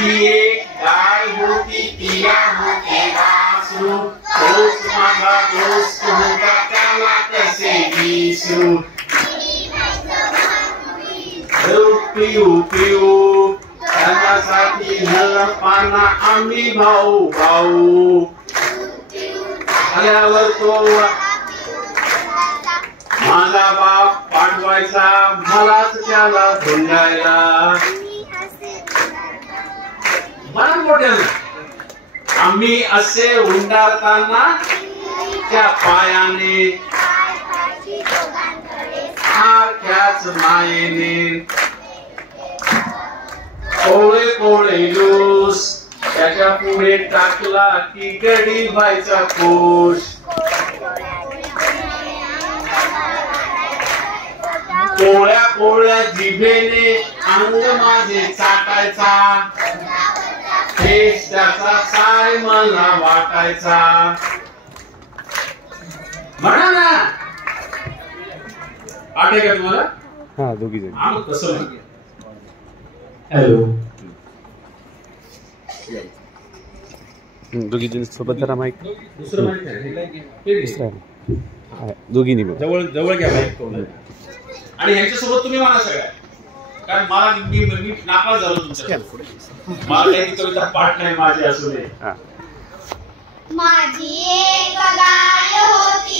माझी एक गाय होती तिला होते वासरू तोच माझा दोस्त होता त्याला कसे विसरू पिऊ पिऊ त्याच्यासाठी पाना आम्ही भाऊ भाऊ आल्यावर तो माझा बाप पाठवायचा मलाच त्याला धुंडायला आम्ही असे हुंडारताना त्या पायाने सारख्याच मायेने कोळे कोळे लूस त्याच्या पुढे टाकला की गडी व्हायचा कोश कोळ्या कोळ्या जिभेने अंग माझे चाटायचा हेच त्याचा साय मला वाटायचा म्हणा ना आठे का तुम्हाला हा दोघी जण आम कसं हॅलो दोघी जण सोबत जरा माईक दुसरं माहिती आहे दोघींनी जवळ जवळ घ्या माईक आणि ह्यांच्यासोबत तुम्ही म्हणा सगळ्या कारण मला मी नापास झालो तुमच्या मला काही कविता पाठ नाही माझे असू दे माझी एक गाय होती